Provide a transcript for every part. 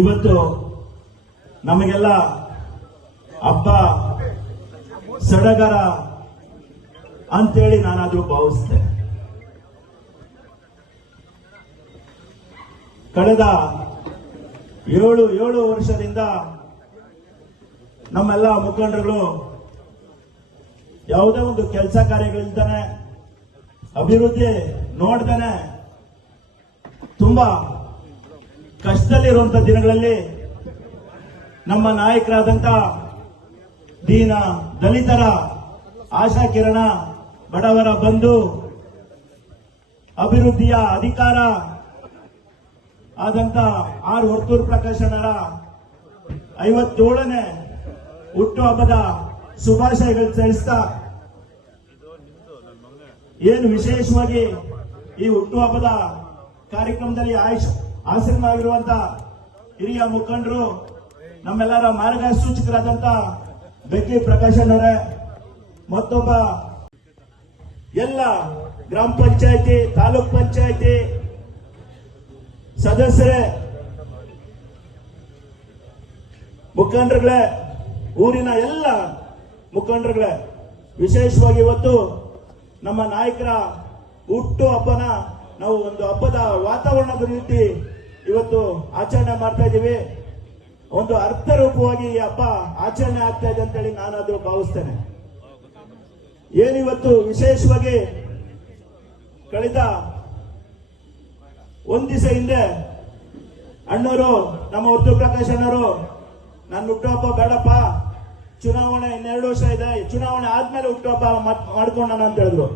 ಇವತ್ತು ನಮಗೆಲ್ಲ ಹಬ್ಬ ಸಡಗರ ಅಂತೇಳಿ ನಾನಾದ್ರೂ ಭಾವಿಸ್ತೆ. ಕಳೆದ ಏಳು ವರ್ಷದಿಂದ ನಮ್ಮೆಲ್ಲ ಮುಖಂಡರುಗಳು ಯಾವುದೇ ಒಂದು ಕೆಲಸ ಕಾರ್ಯಗಳಿಲ್ದಾನೆ, ಅಭಿವೃದ್ಧಿ ನೋಡ್ದಾನೆ ತುಂಬಾ ಕಷ್ಟದಲ್ಲಿರುವಂತಹ ದಿನಗಳಲ್ಲಿ ನಮ್ಮ ನಾಯಕರಾದಂತ ದೀನ ದಲಿತರ ಆಶಾ ಕಿರಣ, ಬಡವರ ಬಂಧು, ಅಭಿವೃದ್ಧಿಯ ಅಧಿಕಾರ ಆದಂತ ಆರ್ ವರ್ತೂರ್ ಪ್ರಕಾಶನರ 57ನೇ ಹುಟ್ಟುಹಬ್ಬದ ಶುಭಾಶಯಗಳು ತಿಳಿಸ್ತಾ, ಏನು ವಿಶೇಷವಾಗಿ ಈ ಹುಟ್ಟುಹಬ್ಬದ ಕಾರ್ಯಕ್ರಮದಲ್ಲಿ ಆಸೀನರಾಗಿರುವಂತ ಹಿರಿಯ ಮುಖಂಡರು, ನಮ್ಮೆಲ್ಲರ ಮಾರ್ಗಸೂಚಕರಾದಂತ ಬೆಕ್ಕಿ ಪ್ರಕಾಶನವರೇ, ಮತ್ತೊಬ್ಬ ಎಲ್ಲ ಗ್ರಾಮ ಪಂಚಾಯತಿ, ತಾಲೂಕ್ ಪಂಚಾಯತಿ ಸದಸ್ಯರೇ, ಮುಖಂಡರುಗಳೇ, ಊರಿನ ಎಲ್ಲ ಮುಖಂಡರುಗಳೇ, ವಿಶೇಷವಾಗಿ ಇವತ್ತು ನಮ್ಮ ನಾಯಕರ ಹುಟ್ಟು ಹಬ್ಬನ ನಾವು ಒಂದು ಹಬ್ಬದ ವಾತಾವರಣದ ರೀತಿ ಇವತ್ತು ಆಚರಣೆ ಮಾಡ್ತಾ ಇದ್ದೀವಿ. ಒಂದು ಅರ್ಥರೂಪವಾಗಿ ಈ ಹಬ್ಬ ಆಚರಣೆ ಆಗ್ತಾ ಇದೆ ಅಂತೇಳಿ ನಾನಾದ್ರೂ ಭಾವಿಸ್ತೇನೆ. ಏನಿವತ್ತು ವಿಶೇಷವಾಗಿ ಕಳೆದ ಒಂದ್ ದಿವಸ ಹಿಂದೆ ಅಣ್ಣವರು, ನಮ್ಮ ವರ್ತೂರ್ ಪ್ರಕಾಶ್ ಅಣ್ಣವರು, ನನ್ನ ಹುಟ್ಟುಹಬ್ಬ ಬೇಡಪ್ಪ, ಚುನಾವಣೆ 2 ವರ್ಷ ಇದೆ, ಚುನಾವಣೆ ಆದ್ಮೇಲೆ ಹುಟ್ಟುಹಬ್ಬ ಮಾಡ್ಕೊಂಡ ಅಂತ ಹೇಳಿದ್ರು.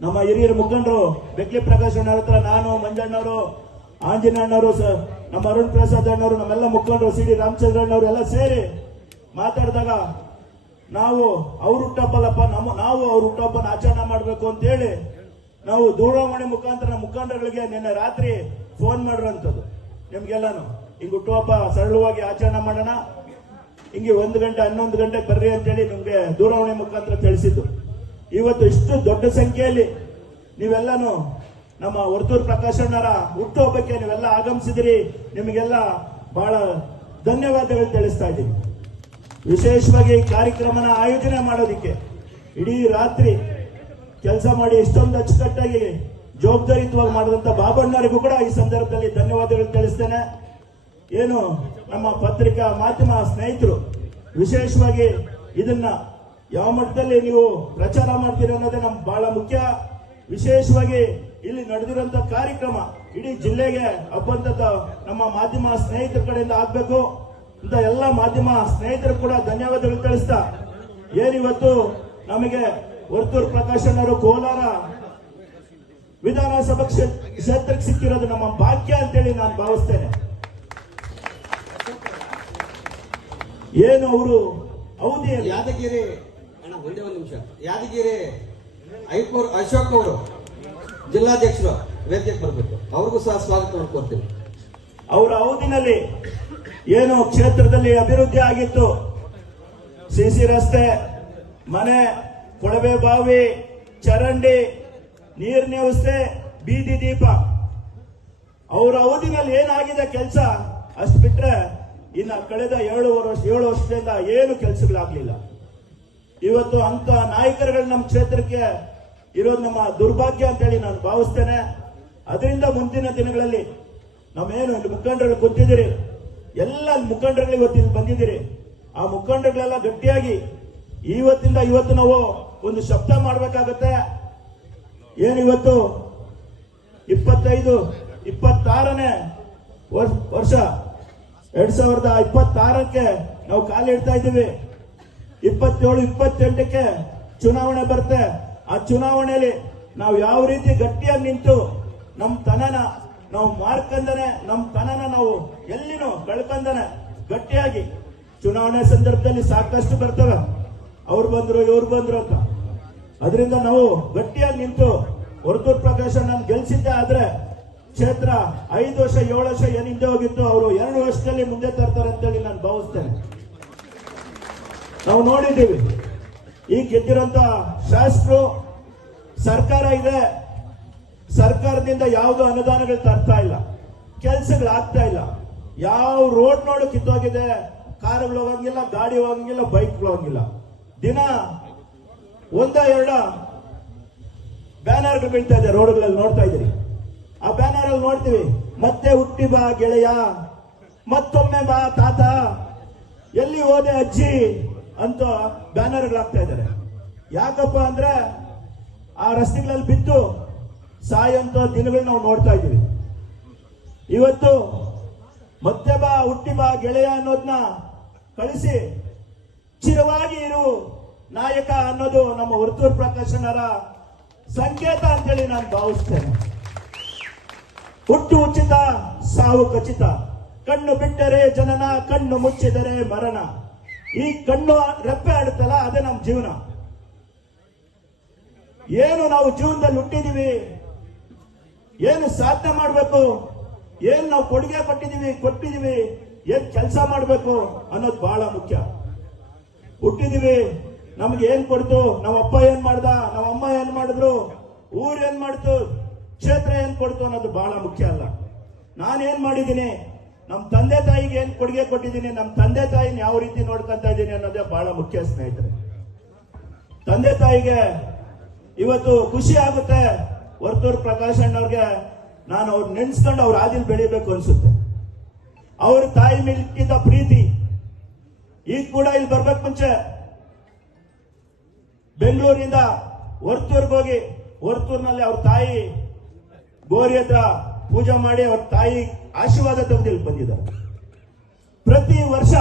ನಮ್ಮ ಹಿರಿಯರ ಮುಖಂಡರು ಬೆಕ್ಲಿ ಪ್ರಕಾಶ್ ಅಣ್ಣವ್ರ ಹತ್ರ ನಾನು, ಮಂಜಣ್ಣವರು, ಆಂಜನೇಯಣ್ಣವರು, ನಮ್ಮ ಅರುಣ್ ಪ್ರಸಾದ್ ಅಣ್ಣವರು, ನಮ್ಮೆಲ್ಲ ಮುಖಂಡರು, ಸಿ ಡಿ ರಾಮಚಂದ್ರಣ್ಣವರು ಎಲ್ಲ ಸೇರಿ ಮಾತಾಡಿದಾಗ ನಾವು ಅವ್ರ ಹುಟ್ಟಹಬ್ಬಲ್ಲಪ್ಪ, ನಾವು ಅವ್ರ ಹುಟ್ಟಹಬ್ಬನ ಆಚರಣೆ ಮಾಡಬೇಕು ಅಂತ ಹೇಳಿ ನಾವು ದೂರವಾಣಿ ಮುಖಾಂತರ ಮುಖಂಡರುಗಳಿಗೆ ನಿನ್ನೆ ರಾತ್ರಿ ಫೋನ್ ಮಾಡಿರೋಂಥದ್ದು. ನಿಮ್ಗೆಲ್ಲಾನು ಹಿಂಗ್ ಹುಟ್ಟುಹಬ್ಬ ಸರಳವಾಗಿ ಆಚರಣೆ ಮಾಡೋಣ, ಹಿಂಗೆ 1 ಗಂಟೆ 11 ಗಂಟೆಗೆ ಬರ್ರಿ ಅಂತೇಳಿ ನಿಮ್ಗೆ ದೂರವಾಣಿ ಮುಖಾಂತರ ತಿಳಿಸಿದ್ದು. ಇವತ್ತು ಇಷ್ಟು ದೊಡ್ಡ ಸಂಖ್ಯೆಯಲ್ಲಿ ನೀವೆಲ್ಲಾನು ನಮ್ಮ ವರ್ತೂರ್ ಪ್ರಕಾಶಣ್ಣರ ಹುಟ್ಟುಹಬ್ಬಕ್ಕೆ ನೀವೆಲ್ಲ ಆಗಮಿಸಿದಿರಿ. ನಿಮಗೆಲ್ಲ ಬಹಳ ಧನ್ಯವಾದಗಳು ತಿಳಿಸ್ತಾ ಇದ್ದೀನಿ. ವಿಶೇಷವಾಗಿ ಕಾರ್ಯಕ್ರಮನ ಆಯೋಜನೆ ಮಾಡೋದಿಕ್ಕೆ ಇಡೀ ರಾತ್ರಿ ಕೆಲಸ ಮಾಡಿ ಇಷ್ಟೊಂದು ಅಚ್ಚುಕಟ್ಟಾಗಿ ಜವಾಬ್ದಾರಿಯುತವಾಗಿ ಮಾಡಿದಂತ ಬಾಬಣ್ಣವರಿಗೂ ಕೂಡ ಈ ಸಂದರ್ಭದಲ್ಲಿ ಧನ್ಯವಾದಗಳು ತಿಳಿಸ್ತೇನೆ. ಏನು ನಮ್ಮ ಪತ್ರಿಕಾ ಮಾಧ್ಯಮ ಸ್ನೇಹಿತರು ವಿಶೇಷವಾಗಿ ಇದನ್ನ ಯಾವ ಮಟ್ಟದಲ್ಲಿ ನೀವು ಪ್ರಚಾರ ಮಾಡ್ತೀರಿ ಅನ್ನೋದೇ ನಮ್ಗೆ ಬಹಳ ಮುಖ್ಯ. ವಿಶೇಷವಾಗಿ ಇಲ್ಲಿ ನಡೆದಿರುವಂತ ಕಾರ್ಯಕ್ರಮ ಇಡೀ ಜಿಲ್ಲೆಗೆ ಹಬ್ಬಂತ ನಮ್ಮ ಮಾಧ್ಯಮ ಸ್ನೇಹಿತರ ಕಡೆಯಿಂದ ಆಗ್ಬೇಕು ಅಂತ ಎಲ್ಲ ಮಾಧ್ಯಮ ಸ್ನೇಹಿತರು ಕೂಡ ಧನ್ಯವಾದಗಳು ತಿಳಿಸ್ತಾ, ಏನಿವತ್ತು ನಮಗೆ ವರ್ತೂರ್ ಪ್ರಕಾಶನವರು ಕೋಲಾರ ವಿಧಾನಸಭಾ ಕ್ಷೇತ್ರಕ್ಕೆ ಸಿಕ್ಕಿರೋದು ನಮ್ಮ ಭಾಗ್ಯ ಅಂತೇಳಿ ನಾನು ಭಾವಿಸ್ತೇನೆ. ಏನು ಅವರು ಅವಧಿಯಲ್ಲಿ ಯಾದಗಿರಿ ಒಂದೇ ಒಂದು ನಿಮಿಷ, ಯಾದಗಿರಿ ಐಪೂರ್ ಅಶೋಕ್ ಅವರು ಜಿಲ್ಲಾಧ್ಯಕ್ಷರು ವೇದಿಕೆಗೆ ಬರಬೇಕು, ಅವ್ರಿಗೂ ಸಹ ಸ್ವಾಗತವನ್ನು ಕೋರ್ತೀನಿ. ಅವರ ಅವಧಿನಲ್ಲಿ ಏನು ಕ್ಷೇತ್ರದಲ್ಲಿ ಅಭಿವೃದ್ಧಿ ಆಗಿತ್ತು, ಸಿಸಿ ರಸ್ತೆ, ಮನೆ, ಕೊಳವೆ ಬಾವಿ, ಚರಂಡಿ, ನೀರಿನ ವ್ಯವಸ್ಥೆ, ಬೀದಿ ದೀಪ, ಅವರ ಅವಧಿನಲ್ಲಿ ಏನಾಗಿದೆ ಕೆಲಸ ಅಷ್ಟು ಬಿಟ್ರೆ ಇನ್ನ ಕಳೆದ 7 ವರ್ಷದಿಂದ ಏನು ಕೆಲಸಗಳಾಗ್ಲಿಲ್ಲ. ಇವತ್ತು ಅಂತ ನಾಯಕರುಗಳು ನಮ್ಮ ಕ್ಷೇತ್ರಕ್ಕೆ ಇರೋದು ನಮ್ಮ ದುರ್ಭಾಗ್ಯ ಅಂತೇಳಿ ನಾನು ಭಾವಿಸ್ತೇನೆ. ಅದರಿಂದ ಮುಂದಿನ ದಿನಗಳಲ್ಲಿ ನಾವೇನು ಇಲ್ಲಿ ಮುಖಂಡರುಗಳು ಗೊತ್ತಿದ್ದೀರಿ, ಎಲ್ಲ ಮುಖಂಡರುಗಳು ಇವತ್ತು ಇಲ್ಲಿ ಬಂದಿದ್ದೀರಿ. ಆ ಮುಖಂಡರುಗಳೆಲ್ಲ ಗಟ್ಟಿಯಾಗಿ ಇವತ್ತಿಂದ ಇವತ್ತು ನಾವು ಒಂದು ಶಬ್ದ ಮಾಡಬೇಕಾಗತ್ತೆ. ಏನಿವತ್ತು 26ನೇ ವರ್ಷ 2026ಕ್ಕೆ ನಾವು ಕಾಲಿಡ್ತಾ ಇದ್ದೀವಿ. 27-28ಕ್ಕೆ ಚುನಾವಣೆ ಬರುತ್ತೆ. ಆ ಚುನಾವಣೆಯಲ್ಲಿ ನಾವು ಯಾವ ರೀತಿ ಗಟ್ಟಿಯಾಗಿ ನಿಂತು ನಮ್ಮ ತನನ ನಾವು ಮಾರ್ಕಂದನೆ, ನಮ್ಮ ತನನ ನಾವು ಎಲ್ಲಿನೂ ಕಳ್ಕಂದನೆ ಗಟ್ಟಿಯಾಗಿ, ಚುನಾವಣೆ ಸಂದರ್ಭದಲ್ಲಿ ಸಾಕಷ್ಟು ಬರ್ತವೆ, ಅವ್ರು ಬಂದ್ರು ಇವ್ರು ಬಂದ್ರು ಅಂತ. ಅದರಿಂದ ನಾವು ಗಟ್ಟಿಯಾಗಿ ನಿಂತು ವರ್ತೂರ್ ಪ್ರಕಾಶ್ ನಾನು ಗೆಲ್ಸಿದ್ದೆ ಆದ್ರೆ ಕ್ಷೇತ್ರ 5 ವರ್ಷ 7 ವರ್ಷ ಏನ್ ಹಿಂದೆ ಹೋಗಿತ್ತು, ಅವರು 2 ವರ್ಷದಲ್ಲಿ ಮುಂದೆ ತರ್ತಾರೆ ಅಂತೇಳಿ ನಾನು ಭಾವಿಸ್ತೇನೆ. ನಾವು ನೋಡಿದ್ದೀವಿ ಈಗ ಗೆದ್ದಿರೋಂತ ಶಾಸಕರು, ಸರ್ಕಾರ ಇದೆ, ಸರ್ಕಾರದಿಂದ ಯಾವುದೋ ಅನುದಾನಗಳು ತರ್ತಾ ಇಲ್ಲ, ಕೆಲಸಗಳಾಗ್ತಾ ಇಲ್ಲ. ಯಾವ ರೋಡ್ ನೋಡು ಕಿತ್ತೋಗಿದೆ. ಕಾರುಗಳು ಹೋಗಂಗಿಲ್ಲ, ಗಾಡಿ ಹೋಗಂಗಿಲ್ಲ, ಬೈಕ್ಗಳು ಹೋಗಂಗಿಲ್ಲ. ದಿನ ಒಂದ ಎರಡ ಬ್ಯಾನರ್ಗಳು ಬೀಳ್ತಾ ಇದೆ ರೋಡ್ಗಳಲ್ಲಿ, ನೋಡ್ತಾ ಇದ್ದೀರಿ. ಆ ಬ್ಯಾನರ್ ಅಲ್ಲಿ ನೋಡ್ತೀವಿ, ಮತ್ತೆ ಹುಟ್ಟಿ ಬಾ ಗೆಳೆಯ, ಮತ್ತೊಮ್ಮೆ ಬಾ ತಾತ, ಎಲ್ಲಿ ಹೋದೆ ಅಜ್ಜಿ ಅಂತ ಬ್ಯಾನರ್ಗಳಾಗ್ತಾ ಇದ್ದಾರೆ. ಯಾಕಪ್ಪ ಅಂದ್ರೆ ಆ ರಸ್ತೆಗಳಲ್ಲಿ ಬಿದ್ದು ಸಾಯಂತ ದಿನಗಳು ನಾವು ನೋಡ್ತಾ ಇದ್ದೀವಿ. ಇವತ್ತು ಮತ್ತೆ ಬಾ ಹುಟ್ಟಿ ಬಾ ಗೆಳೆಯ ಅನ್ನೋದನ್ನ ಕಳಿಸಿ ಚಿರವಾಗಿ ಇರು ನಾಯಕ ಅನ್ನೋದು ನಮ್ಮ ವರ್ತೂರ್ ಪ್ರಕಾಶನರ ಸಂಕೇತ ಅಂತೇಳಿ ನಾನು ಭಾವಿಸ್ತೇನೆ. ಹುಟ್ಟು ಉಚಿತ, ಸಾವು ಖಚಿತ. ಕಣ್ಣು ಬಿಟ್ಟರೆ ಜನನ, ಕಣ್ಣು ಮುಚ್ಚಿದರೆ ಮರಣ. ಈ ಕಣ್ಣು ರೆಪ್ಪೆ ಆಡುತ್ತಲ್ಲ, ಅದೇ ನಮ್ಮ ಜೀವನ. ಏನು ನಾವು ಜೀವನದಲ್ಲಿ ಹುಟ್ಟಿದೀವಿ, ಏನು ಸಾಧನೆ ಮಾಡಬೇಕು, ಏನ್ ನಾವು ಕೊಡುಗೆ ಕೊಟ್ಟಿದೀವಿ, ಏನ್ ಕೆಲಸ ಮಾಡಬೇಕು ಅನ್ನೋದು ಬಹಳ ಮುಖ್ಯ. ಹುಟ್ಟಿದೀವಿ, ನಮ್ಗೆ ಏನ್ ಕೊಡ್ತು, ನಮ್ಮ ಅಪ್ಪ ಏನ್ ಮಾಡ್ದ, ನಮ್ಮ ಅಮ್ಮ ಏನ್ ಮಾಡಿದ್ರು, ಊರ್ ಏನ್ ಮಾಡ್ತು, ಕ್ಷೇತ್ರ ಏನ್ ಕೊಡ್ತು ಅನ್ನೋದು ಬಹಳ ಮುಖ್ಯ ಅಲ್ಲ. ನಾನೇನ್ ಮಾಡಿದ್ದೀನಿ, ನಮ್ಮ ತಂದೆ ತಾಯಿಗೆ ಏನ್ ಕೊಡುಗೆ ಕೊಟ್ಟಿದ್ದೀನಿ, ನಮ್ಮ ತಂದೆ ತಾಯಿನ ಯಾವ ರೀತಿ ನೋಡ್ಕೊಂತ ಇದ್ದೀನಿ ಅನ್ನೋದೇ ಬಹಳ ಮುಖ್ಯ ಸ್ನೇಹಿತರೆ. ತಂದೆ ತಾಯಿಗೆ ಇವತ್ತು ಖುಷಿ ಆಗುತ್ತೆ. ವರ್ತೂರ್ ಪ್ರಕಾಶ್ ಅಣ್ಣವ್ರಿಗೆ ನಾನು ಅವ್ರು ನೆನ್ಸ್ಕೊಂಡು ಅವ್ರ ಹಾದಿಲ್ ಬೆಳಿಬೇಕು ಅನ್ಸುತ್ತೆ. ಅವ್ರ ತಾಯಿ ಮೇಲಿದ್ದ ಪ್ರೀತಿ ಈಗ ಕೂಡ ಇಲ್ಲಿ ಬರ್ಬೇಕು ಮುಂಚೆ ಬೆಂಗಳೂರಿನಿಂದ ವರ್ತೂರ್ಗೆ ಹೋಗಿ ವರ್ತೂರ್ನಲ್ಲಿ ಅವ್ರ ತಾಯಿ ಗೋರಿ ಹತ್ರ ಪೂಜೆ ಮಾಡಿ ಅವ್ರ ತಾಯಿ ಆಶೀರ್ವಾದ ತೆಗೆದು ಇಲ್ಲಿ ಬಂದಿದ್ದಾರೆ. ಪ್ರತಿ ವರ್ಷ